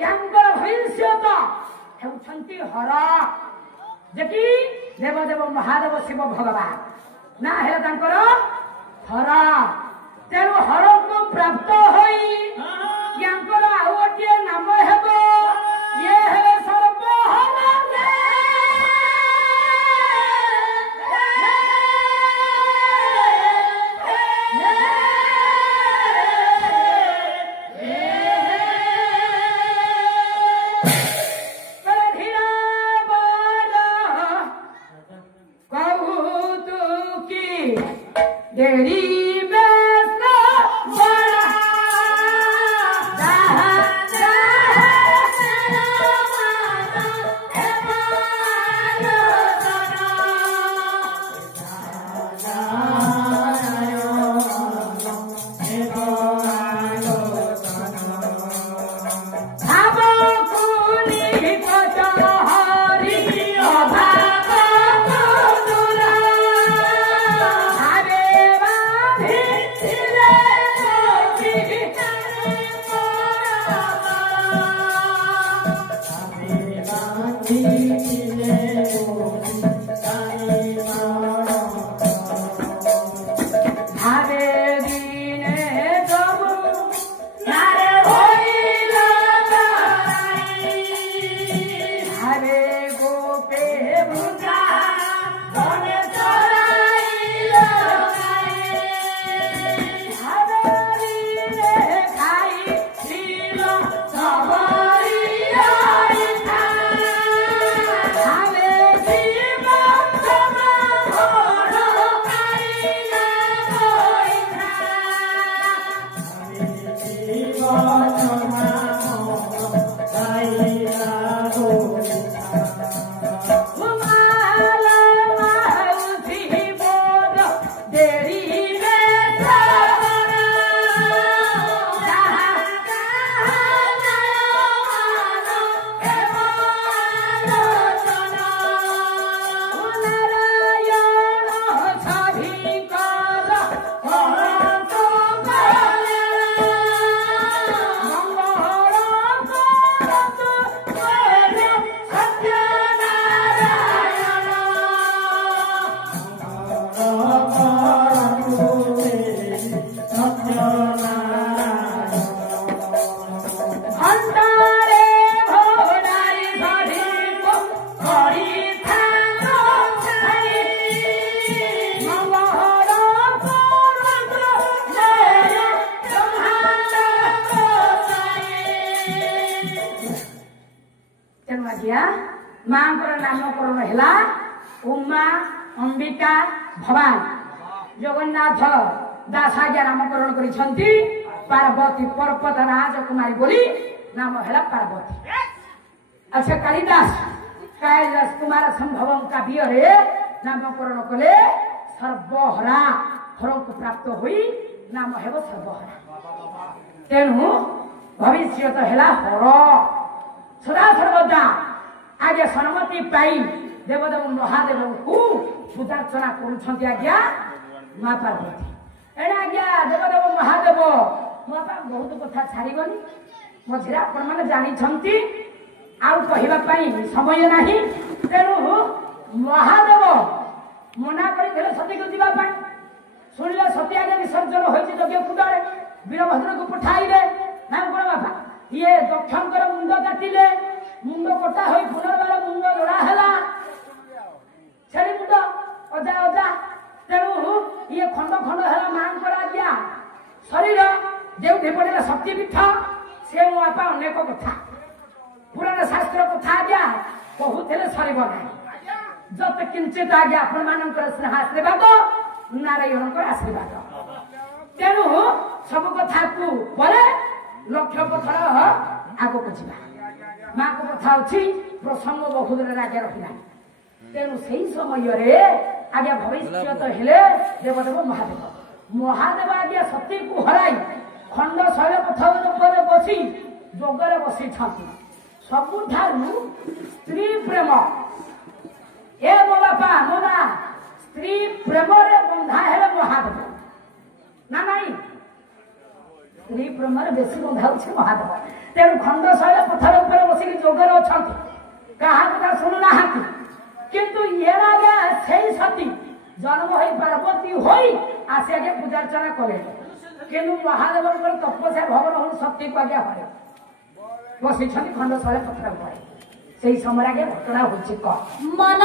यांकर भविष्यत हेउछंती हर जेकी देवदेव महादेव शिव भगवान ना हेला तांकर हर तेणु हर को प्राप्त होई यांकर आउ गोटे नाम हेबो ये हेले सर्वहरा देरी मांकर नामकरण है उमा अंबिका भवान जगन्नाथ दास आज्ञा नामकरण करिसंती पार्वती पर्वत राजकुमारी बोली नाम है पार्वती। अच्छा कालिदास कालिदास कुमार संभव काव्य रे नामकरण कले सर्वहरा हर को प्राप्त हुई नाम है सर्वहरा तेणु भविष्य तो है हर सदा सर्वदा आज्ञा सन्मति पाई देवदेव महादेव को पूजार्चना करुछंती आज्ञा माँ पार्वती एणे आज्ञा देवदेव महादेव माता बहुत कथा छाड़गनी मझे आपण मैंने जानी आउ कहवाई समय नहीं तेणु महादेव मना कर सती को जावाई शुणिले सती आगे विसर्जन होज्ञ कुंडे वीरभद्र को पठाइले ना कौन बापा ये दक्षर मुंड काटिले मुंड कटा हो पुनर्बार मुंड जोड़ा है छेड़ी मुंड अजा अजा तेणु ये खंड खंड है मां आज्ञा शरीर जो पड़े शक्तिपीठ से मो बापा अनेक कथा पुराण शास्त्र कथा आज्ञा कहते सरब ना जत किंचित आज्ञा आपण मान स्नेह आशीर्वाद नारायण आशीर्वाद तेणु सब कथा को बोले लक्ष्य पथर आग को जा माँ को कथा अच्छी प्रसंग बहुत आज्ञा रखा तेणु से समय आज्ञा भविष्य तो हेले देवदेव महादेव महादेव आज्ञा सती को हराई खंड शैल पथर बसी जोगरे बसी सबुठारू स्त्री प्रेम ए मो बापा मो माँ स्त्री प्रेम बंधा है महादेव ना नहीं स्त्री प्रेम बेसी बंधा महादेव तेणु खंड शैल पथर କାହା କଥା ଶୁଣୁନାହାନ୍ତି। କିନ୍ତୁ ଇଏ ଆଜ୍ଞା ସେଇ ସତୀ ଜନ୍ମ ହୋଇ ପାର୍ବତୀ ହୋଇ ଆସି ଆଜ୍ଞା ପୂଜାର୍ଚ୍ଚନା କଲେ। କିନ୍ତୁ ମହାଦେବଙ୍କର ତପସ୍ୟା ଭବନ ହଉ ସତୀକୁ ଆଜ୍ଞା ହରେ ବସିଛନ୍ତି ଖଣ୍ଡ ଶହେ ପଥର ଉପରେ। ସେଇ ସମୟରେ ଆଜ୍ଞା ଘଟଣା ହଉଛି କଣ ମନ